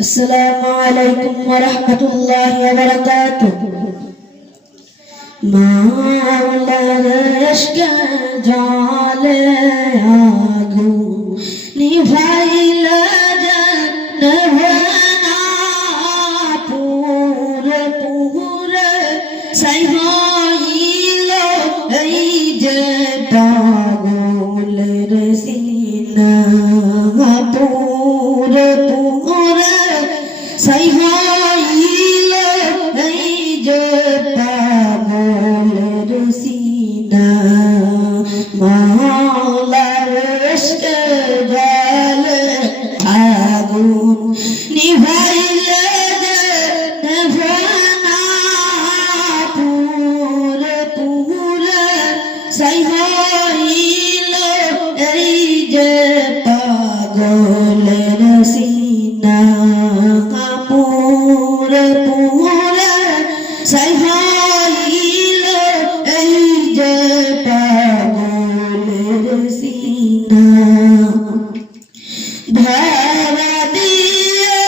السلام عليكم ورحمة الله وبركاته মাওলার ইশকে জালে আগু নিভাইলা জান্নাত পুরে পুরে সাই হইল এই যে পাগলের সিনা পুরে পুরে সাই হইল এই যে পাগলের সিনা মাওলার ইশকে জালে আগুন নিভাইলে নেভানা পুরে পুরে সাই হইল এই যে পাগলের সিনা পুরে পুরে সাই হইল এই যে পাগলের সিনা ধরা দিয়ে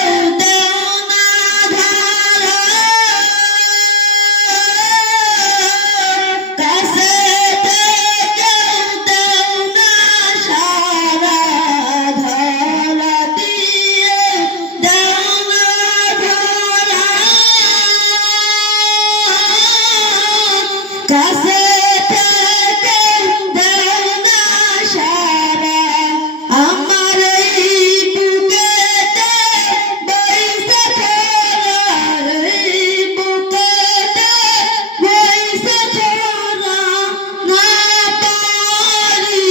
দেও না ধরা কাছে থেকেও দেও না সারা ধরা দিয়ে দেও না ধরা কাছে থেকেও দেও না সারা আমার এই বুকেতে বইসে ধরা এই বুকেতে বইসে ধরা না পারি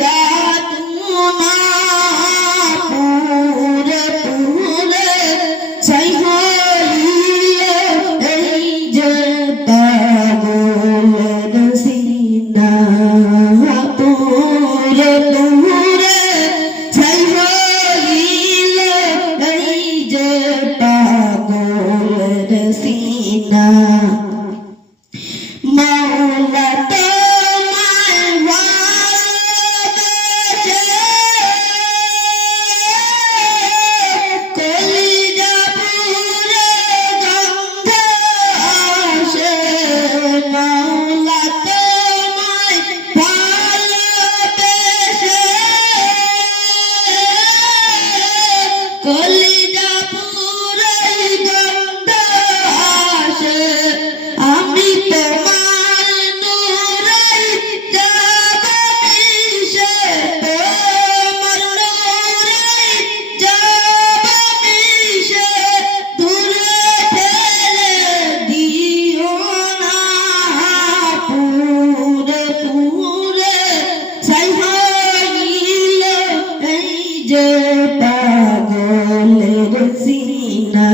যাতনা পুরে পুরে ছাই হইল এই যে পাগলের সিনা পুরে পুরে ছাই হইল এই যে পাগলের সিনা মাওলা তোমায় ভালোবেসে কলিজা পুরে গন্ধ আসে মাওলা তোমায় ভালোবেসে কলিজা পুরে গন্ধ আসে আমি তোমার নূরেই যাব মিশে তোমার নূরেই যাব মিশে দূরে ঠেলে দিও না পুরে পুরে ছাই হইল এই যে পাগলের সিনা